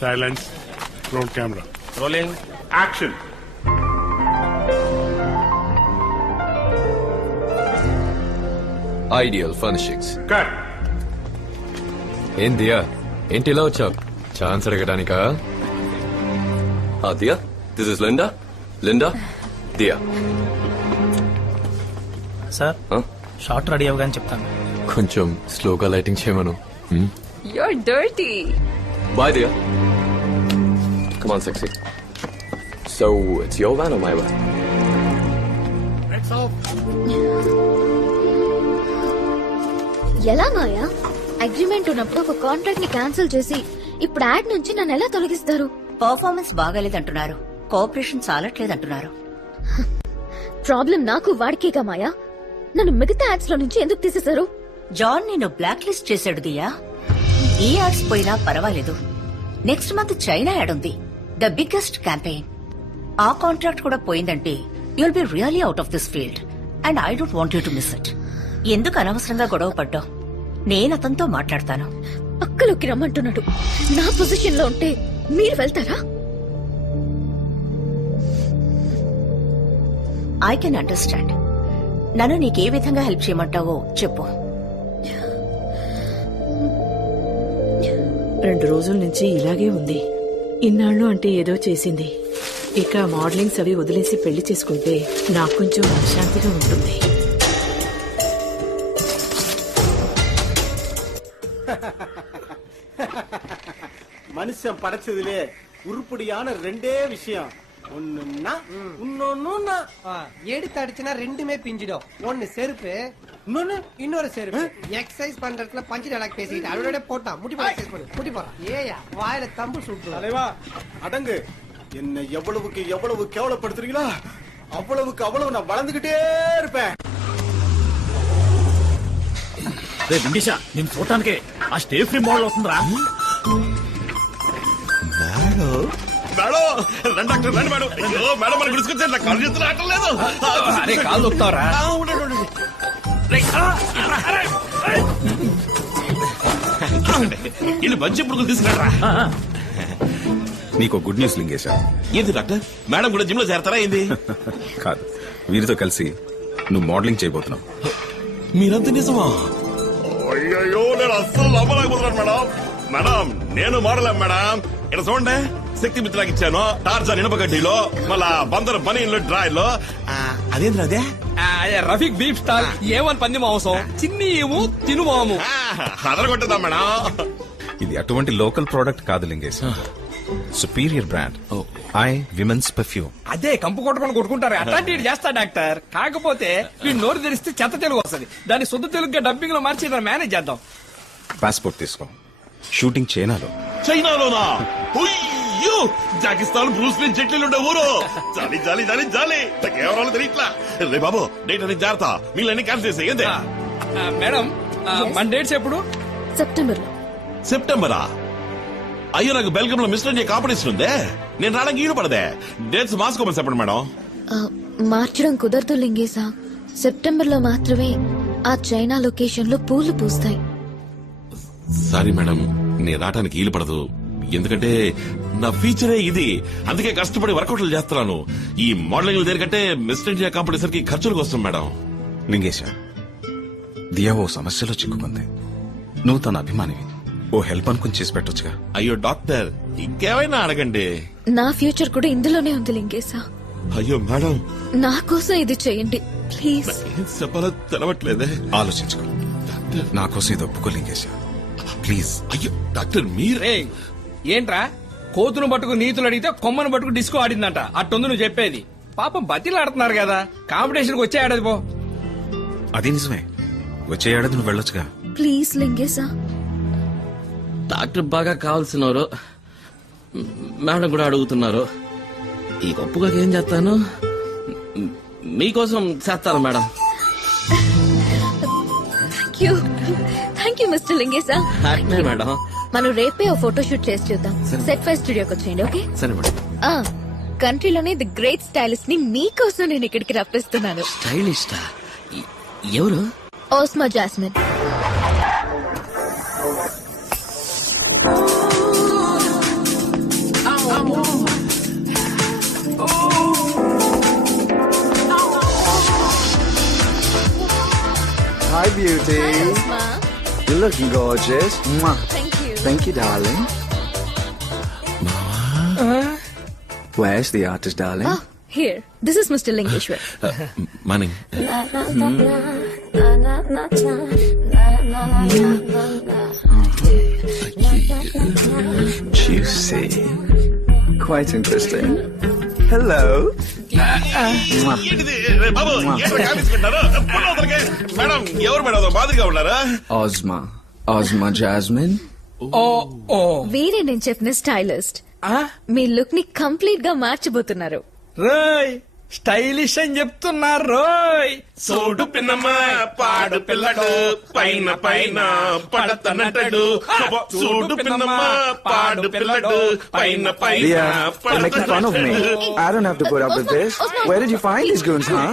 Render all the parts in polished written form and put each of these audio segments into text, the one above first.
Silence. Roll camera. Rolling. Action. Ideal furnishings. Cut. ఏందియా ఏంటి ఇలా వచ్చావు ఛాన్స్ అడగడానికా Dia, this is Linda. Linda, Dia. Sir shot ready అవ్వగానే చెప్తాను. కొంచెం స్లోగా లైటింగ్ చేయమను. You're dirty. Bye, Dia. Come on, sexy. So, it's your van or my van? Lights off. ఎలా మాయా అగ్రిమెంట్ ఉన్నప్పుడు ఒక కాంట్రాక్ట్ ని క్యాన్సిల్ చేసి ఇప్పుడు యాడ్ నుంచి నన్ను ఎలా తొలగిస్తారు? పర్ఫార్మెన్స్ బాగాలేదంటున్నారు, కోఆపరేషన్ చాలట్లేదంటున్నారు. ప్రాబ్లం నాకు వాడికేగా మాయా. నన్ను మిగతా యాడ్స్ లో నుంచి ఎందుకు తీసేశారు? జాన్ నిన్ను బ్లాక్ లిస్ట్ చేశాడు దియా. ఈ యాడ్స్ పోయినా పర్వాలేదు, నెక్స్ట్ మంత్ చైనా యాడ్ ఉంది, ద బిగ్గెస్ట్ క్యాంపెయిన్. ఆ కాంట్రాక్ట్ కూడా పోయిందంటే you'll be really out of this field and I don't want you to miss it. ఎందుకు అనవసరంగా గొడవ పడ్డావు? నేను అతనితో మాట్లాడతాను. అక్కలోకి రమ్మంటున్నాడు. నా పొజిషన్ లో ఉంటే మీరు వెళ్తారా? I can understand. నన్ను నీకే విధంగా హెల్ప్ చేయమంటావో చెప్పు. 2 రోజుల నుంచి ఇలాగే ఉంది. ఇన్నాళ్ళు అంటే ఏదో చేసింది. ఇక మోడలింగ్స్ అవి వదిలేసి పెళ్లి చేసుకుంటే నాకు కొంచెం మనశ్శాంతిగా ఉంటుంది. மனுஷன் படைச்சதுலே உருப்படியான 2 விஷயம். ஒண்ணுன்னா இன்னொன்னு எடுத்து அடிச்சுனா ரெண்டுமே பிஞ்சிடும். ஒன்னு செருப்பு, இன்னொரு செருப்பு. எக்ஸசைஸ் பண்றதுல பஞ்சு டயலாக் பேசிட்டு அவரோட போட்டான். முட்டி போட எக்ஸசைஸ் பண்ணு, முட்டி போறான். ஏயா வாயில தம்பு சுட்டு. தலைவா அடங்கு. என்ன எவ்வளவுக்கு எவ்வளவு கேவலப்படுத்துறீங்களா அவ்வளவுக்கு அவ்வளவு நான் வளர்ந்துகிட்டே இருப்பேன். నేను చూడటానికే ఆ స్టే ఫ్రీ మోడల్ అవుతుందిరా. అరే కాలు దొక్కుతావరా? ఇది మంచి పురుగులు తీసుకురా. నీకు గుడ్ న్యూస్ లింగేశా. ఏంది డాక్టర్? మేడం కూడా జిమ్ లో చేరతారా ఏంది? కాదు, వీరితో కలిసి నువ్వు మోడలింగ్ చేయబోతున్నావు. మీరంతా నిజమా? అయ్యో నేను అస్సలు నమ్మలేకపోతున్నాను మేడం. మేడం నేను మోడల్ మేడం. ఇక్కడ చూడండి, శక్తి మిత్రాకి ఇచ్చాను, టార్జాన్ ఇనపగడ్డిలో, మళ్ళా బందరు బనీన్లో డ్రాయర్లో. అదేంద్ర అదే రఫీక్ బీఫ్ స్టాల్ ఏమని పంది మాంసం, చిన్ని ఏమో తిను మాము అదరగొట్టదా మేడం. ఇది అటువంటి లోకల్ ప్రోడక్ట్ కాదు Lingesh, superior brand I women's perfume. అదే కంపు కొట్టుకొని కొట్టుకుంటారు అట్లాంటి చేస్తా డాక్టర్. కాకపోతే వీడు నోరు తెరిస్తే చెత్త తెలుగు వస్తుంది, దాన్ని శుద్ధ తెలుగుగా డబ్బింగ్ లో మార్చి మేనేజ్ చేద్దాం. పాస్పోర్ట్ తీసుకో. షూటింగ్ చైనాలో. చైనాలోనా? అయ్యో, జాకిస్తాన్ బ్రూస్ లీ జెట్లీలు ఉండే ఊరు. జాలి జాలి జాలి జాలి. కేవలం తెలియట్లా. రే బాబు, డేట్ అనేది జాగ్రత్త. మీలన్నీ క్యాన్సిల్ చేసే. ఏందే మేడం మన డేట్స్ ఎప్పుడు? సెప్టెంబర్ లో. సెప్టెంబరా? అయ్యో, నాకు బెల్గం లో మిస్టర్ ఇండియా కాంపిటీషన్ ఉందే, నేను రావడానికి ఈడు పడదే. డేట్స్ మార్చుకోమని చెప్పండి మేడం. మార్చడం కుదరదు లింగేశా. సెప్టెంబర్ లో మాత్రమే ఆ చైనా లొకేషన్ లో పూలు పూస్తాయి. సారీ మేడం, నేను రావడానికి ఈలు పడదు. ఎందుకంటే నా ఫీచరే ఇది, అందుకే కష్టపడి వర్కౌట్లు చేస్తున్నాను. ఈ మోడలింగ్ దేనికంటే మిస్టర్ ఇండియా కాంపిటీషన్ కి ఖర్చులకు వస్తుంది మేడం. లింగేశ, దియా ఓ సమస్యలో చిక్కుకుంది. నువ్వు తన అభిమానివి, ఓ హెల్ప్ అనుకుని చేసి పెట్టొచ్చుగా. అయ్యో డాక్టర్, ఇంకేమైనా అడగండి. నా ఫ్యూచర్ కూడా ఇందులోనే ఉంది లింగేశా. అయ్యో మేడం, నా కోసం ఇది చేయండి ప్లీజ్. చెప్పాలో తెలవట్లేదే. ఆలోచించుకో, నా కోసం ఇది ఒప్పుకో లింగేశ ప్లీజ్. అయ్యో డాక్టర్, మీరే ఏంట్రా కోతును పట్టుకు నీతులు అడిగితే కొమ్మను పట్టుకు డిస్కో ఆడిందంట, అట్టుంది నువ్వు చెప్పేది. పాపం బతిలు ఆడుతున్నారు కదా, కాంపిటీషన్ వచ్చే ఏడాది పో. అది నిజమే, వచ్చే ఏడాది నువ్వు వెళ్ళొచ్చుగా. ప్లీజ్ లింగేశా. డాక్టర్ బాగా కావాల్సినవారు, మేడం కూడా అడుగుతున్నారు. ఈ గొప్పగా ఏం చేస్తాను, మీకోసం చేస్తాను మేడం. థ్యాంక్ యూ మిస్టర్ లింగేశా. మేడం, మనం రేపే ఓ ఫోటో షూట్ చేసి చూద్దాం. సెట్ ఫైవ్ స్టూడియోకి వచ్చేయండి. ఓకే సరే మేడం. కంట్రీలోనే ది గ్రేట్ స్టైలిస్ట్ ని మీకోసం నేను ఇక్కడికి రప్పిస్తున్నాను. స్టైలిస్టా? ఎవరు? ఓస్మా jasmine. beauty. Hi, Osma. You're looking gorgeous. Mwah. Thank you. Thank you, darling. Where's the artist, darling? Oh, here. This is Mr. Lingeshwar. Money. Juicy. Quite interesting. Hello. ఏంటిది? రే బాబు ఏంట్రా comments పెట్టారు? Phone అవతలకే. Madam ఎవరు madam మాదిరిగా ఉన్నారా? Ozma. Ozma Jasmine. ఓ ఓ వీరే నేను చెప్పిన stylist. మీ look ని కంప్లీట్ గా మార్చబోతున్నారు. రోయ్ స్టైలిష్ అని చెప్తున్నారు రోయ్. సోడు పిన్నమ్మ పాడు పిల్లడు పైన పైన పడతనటడు. సోడు పిన్నమ్మ పాడు పిల్లడు పైన పైన Leah, you're making fun of me. I don't have to put up with this. Where did you find these goons, huh?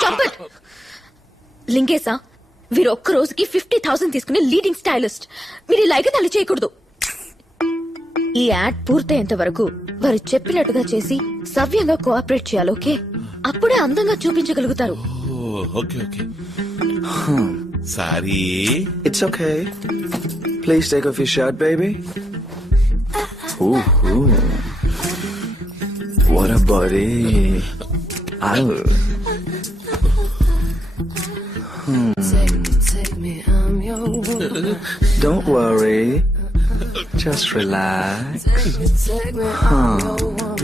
Stop it. లింగేశా, వీరు ఒక్క రోజుకి 50,000 తీసుకునే లీడింగ్ స్టైలిస్ట్. మీరు ఇలాగే తల్లి చేయకూడదు. ఈ యాడ్ పూర్తయ్యేంత వరకు వారు చెప్పినట్టుగా చేసి సవ్యంగా కోఆపరేట్ చేయాలి. ఓకే, అప్పుడే అందంగా చూపించగలుగుతారు. Okay okay sorry. It's okay. Please take off your shirt, baby. Ooh, ooh. What a body. Ow. Don't worry. Just relax.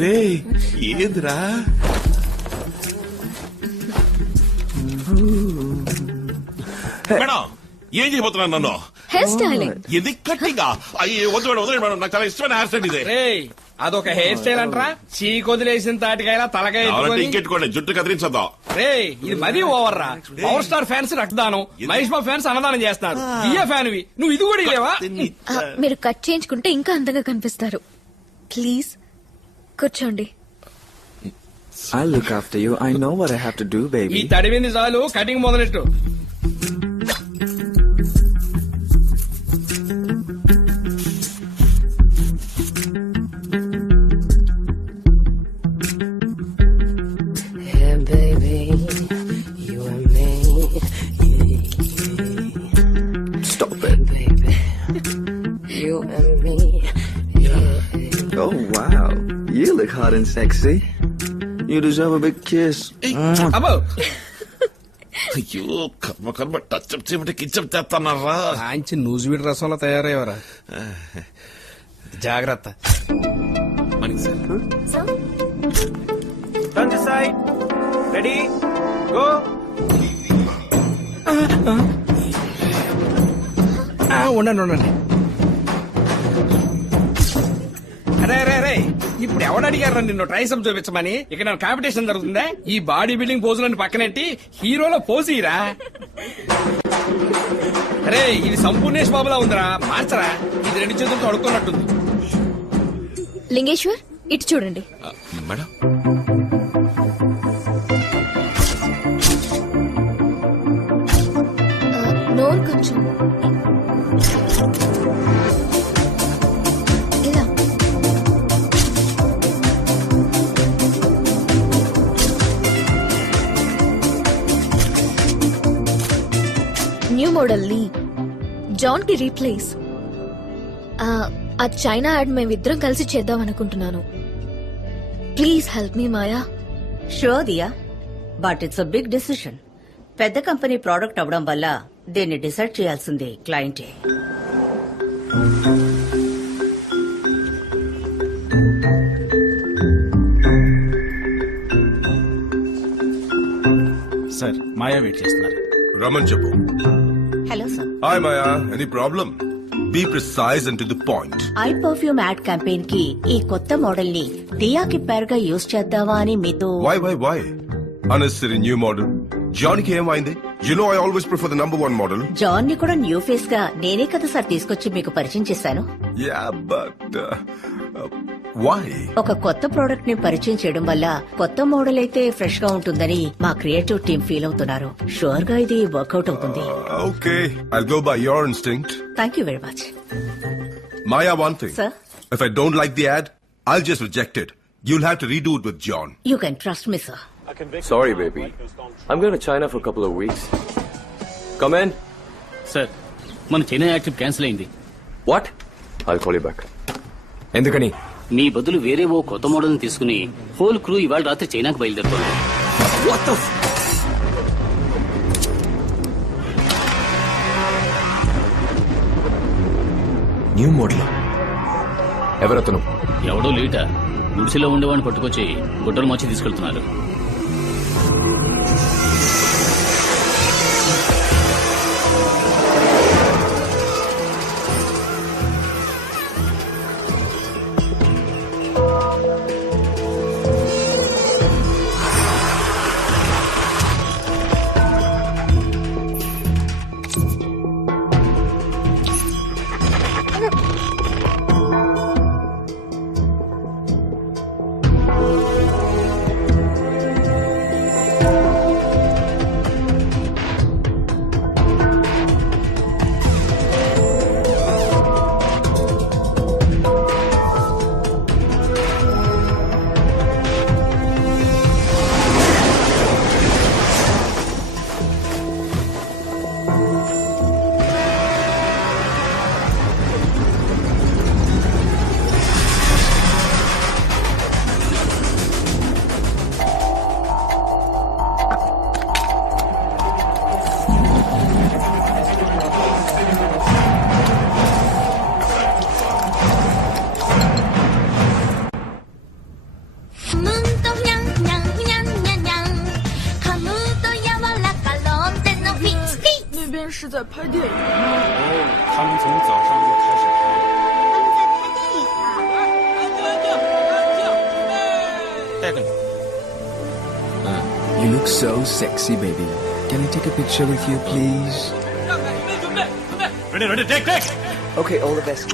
రే ఏదిరా? మేడం ఏం చేయబోతున్నాను నన్ను? Hair styling. ఇది కట్టింగా? అయ్యే వద్దు మేడం వదిలేదు మేడం, నాకు చాలా ఇష్టమైన హెయిర్ స్టైల్ ఇదే. రేయ్ అదొక హెయిర్ స్టైల్ అంటరా? చీకొదిలేసిన తాటికాయలా తలకాయ కావాలంటే ఎత్తుకొని. ఇంకెట్టుకోండి, జుట్టు కత్తిరించొద్దాం. రేయ్ ఇది మరీ ఓవర్ రా. పవర్ స్టార్ ఫ్యాన్స్ రక్తదానం, మహేష్ బాబు ఫ్యాన్స్ అన్నదానం చేస్తున్నారు. బియ్య ఫ్యాన్ నువ్వు ఇది కూడా లేవా? మీరు కట్ చేయించుకుంటే ఇంకా అందంగా కనిపిస్తారు. ప్లీజ్ కూర్చోండి. I'll look after you. I know what I have to do, ఈ baby. తడివింది చాలు, cutting మొదలెట్టు. Stop it. Oh, wow. You look hot and sexy. You deserve a big kiss. అబ్బో అయ్యో కర్మ కర్మ టచ్ అప్ చేయమంటే కిచ్చప్ చేస్తున్నారా? మంచి నూజివీడి రసంలో తయారయ్యేవరా. జాగ్రత్త. Money sir. Turn this side. Ready? Go. ఉండండి ఉండండి. అరే రే రే ఇప్పుడు ఎవడు అడిగారు నిన్ను ట్రైసప్ చూపించమని? ఇక్కడ కాంపిటీషన్ జరుగుతుందా? ఈ బాడీ బిల్డింగ్ పోజులని పక్కనెట్టి హీరోలో పోజీరా. అరే ఇది సంపూర్ణేష్ బాబులా ఉందిరా, మార్చరా. ఇది రెండు చేతులతో అడుక్కున్నట్టుంది. లింగేశ్వర్ ఇటు చూడండి. మేడం నోరు కొంచెం ఇలా. న్యూ మోడల్ లీ జాన్ కి రీప్లేస్. ఆ చైనా యాడ్ మేమిద్దరం కలిసి చేద్దాం అనుకుంటున్నాను. Please help me Maya. Sure Diya, but it's a big decision. పెద్ద కంపెనీ ప్రోడక్ట్ అవడం వల్ల దీన్ని డిసైడ్ చేయాల్సింది క్లయింటే. సార్ మాయా వెయిట్ చేస్తున్నారు. రమన్ చెప్పు. Hello sir. Hi Maya, any problem? Be precise and to the point. I perfume ad campaign కి ఈ కొత్త మోడల్ ని దియాకి పేరుగా యూజ్ చేద్దామా అని మీతో. Why unnecessary new model. జాన్కి ఏమైంది? You know I always prefer the number one model. John ని కూడా న్యూ ఫేస్ గా నేనే కదా సార్ తీసుకొచ్చి మీకు పరిచయం చేశాను. Yeah, but why? ఒక కొత్త ప్రోడక్ట్ ని పరిచయం చేయడం వల్ల కొత్త మోడల్ అయితే ఫ్రెష్ గా ఉంటుందని మా క్రియేటివ్ టీమ్ ఫీల్ అవుతున్నారు. షూర్ గా ఇది వర్కౌట్ అవుతుంది. Okay, I'll go by your instinct. Thank you very much. Maya, one thing. Sir? If I don't like the ad, I'll just reject it. You'll have to redo it with John. You can trust me, sir. Sorry, baby. I'm going to China for a couple of weeks. Come in. Sir మన China active cancel అయింది. What? I'll call you back. ఎందుకని? మీ బదులు వేరే ఓ కొత్త model తీసుకుని whole crew ఇవాళ రాత్రి చైనాకు బయలుదేరుతుంది. What the new model? ఎవరతను? ఎవడో లేట గుడిసెలో ఉండేవాడిని పట్టుకొచ్చి గుడ్డలు మార్చి తీసుకెళ్తున్నారు. You look so sexy, baby. Can I take a picture with you, please? Ready, take. Okay, all the best.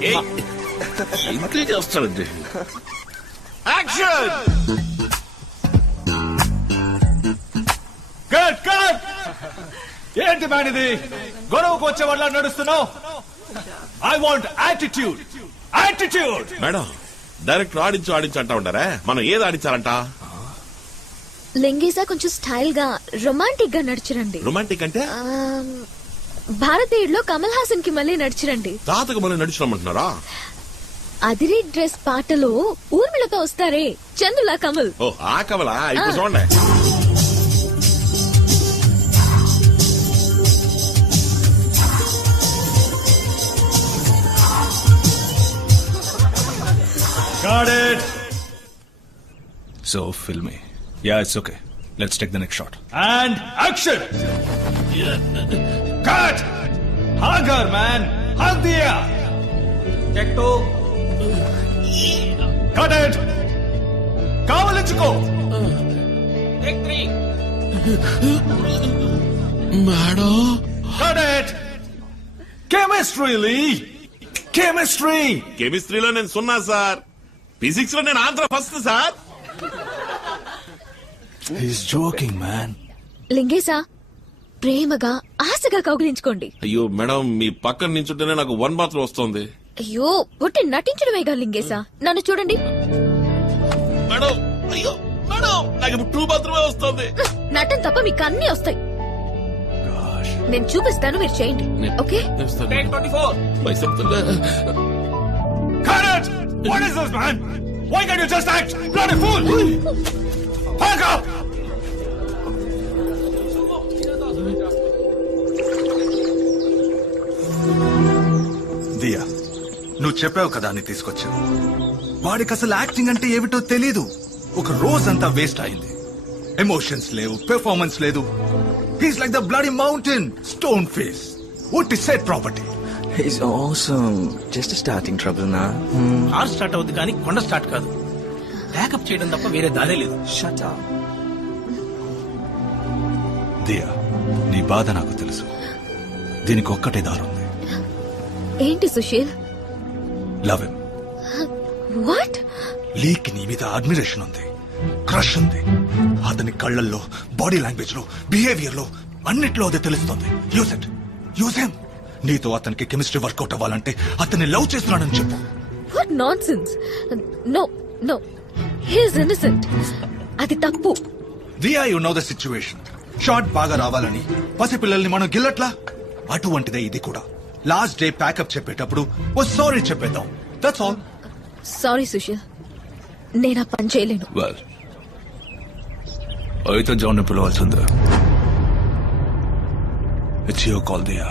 ఇంకే చేస్తారండి. యాక్షన్! కట్ ఏంటి మ్యాన్ ఇది? గొడవకు వచ్చే వాళ్ళ నడుస్తున్నావు. I want attitude. Madam, director ఆడించు అంటా ఉంటారా? మనం ఏది ఆడించాలంట? లింగేసా కొంచెం స్టైల్ గా రొమాంటిక్ గా నడిచిరండి. రొమాంటిక్ అంటే భారతీయుడులో కమల్ హాసన్ కి మళ్ళీ నడిచిరండి. తాతకు మనం నడిచినామంటున్నారా? అదిరే డ్రెస్ పాటలో ఊర్మిళతో వస్తారే చందులా కమల్. ఓ ఆ కమలా? ఇప్పుడు చూడండి. Got it. So filmy. Yeah, it's okay. Let's take the next shot. And action. Cut. Hagar man. Hug diya. Take two. Cut it. కావలించుకో. Take 3. Madam. Cut it. Chemistry, Lee. కెమిస్ట్రీలో నేను సున్నా సార్. ఫిజిక్స్ లో నేను Andhra first sir. He's joking, man. లింగేసా ప్రేమగా ఆశగా కౌగిలించుకోండి. అయ్యో madam, మీ పక్కన నించుంటేనే నాకు వన్ మాత్రం వస్తుంది. అయ్యో ఒట్టి నటించడమేగా లింగేసా. నన్ను చూడండి మేడం. అయ్యో మేడం, నాకు ఇప్పుడు 2 మాత్రమే వస్తుంది. నటన తప్ప మీకు అన్ని వస్తాయి. నేను చూపిస్తాను, మీరు చేయండి. Okay? Take 24. Cut it. What is this, man? Why can't you just act? Bloody fool. Hug up. దియా, నువ్వు చెప్పావు కదా అని తీసుకొచ్చావు. వాడికి అసలు యాక్టింగ్ అంటే ఏమిటో తెలీదు. ఒక రోజంతా వేస్ట్ అయింది. ఎమోషన్స్ లేవు, పెర్ఫార్మెన్స్ లేదు. He's like the bloody mountain, stone face. What is set property? He's awesome. Just a starting trouble now. Car start అవుతుంది కానీ కొండ స్టార్ట్ కాదు. బ్యాకప్ చేయడం తప్ప వేరే దారే లేదు. Shut up. దియా, నీ బాధ నాకు తెలుసు. దీనికి ఒక్కటే దారుంది. ఏంటి Sushil? Love him. What? Leak నీ మీద అడ్మిరేషన్ ఉంది, క్రష్ ఉంది. అతని కళ్ళల్లో, బాడీ లాంగ్వేజ్ లో, బిహేవియర్ లో అన్నిట్లో అది తెలుస్తుంది. Use it. Use him. నీతో అతనికి కెమిస్ట్రీ వర్కౌట్ అవ్వాలంటే అతన్ని లవ్ చేస్తున్నానని చెప్పు. What nonsense. No no, he is innocent. అది తప్పు. Dia, you know the situation. Shot బాగా రావాలని పసిపిల్లల్ని మనం గిల్లట్లా అటువంటిదే ఇది కూడా. లాస్ట్ డే ప్యాకప్ చెప్పేటప్పుడు ఓ సారీ చెప్పేద్దాం, దట్స్ ఆల్. సారీ సుశీల్, నేను ఆ పని చేయలేను. వెల్ అయితే జాన్ పిలవాల్సిందే. It's your call Diya.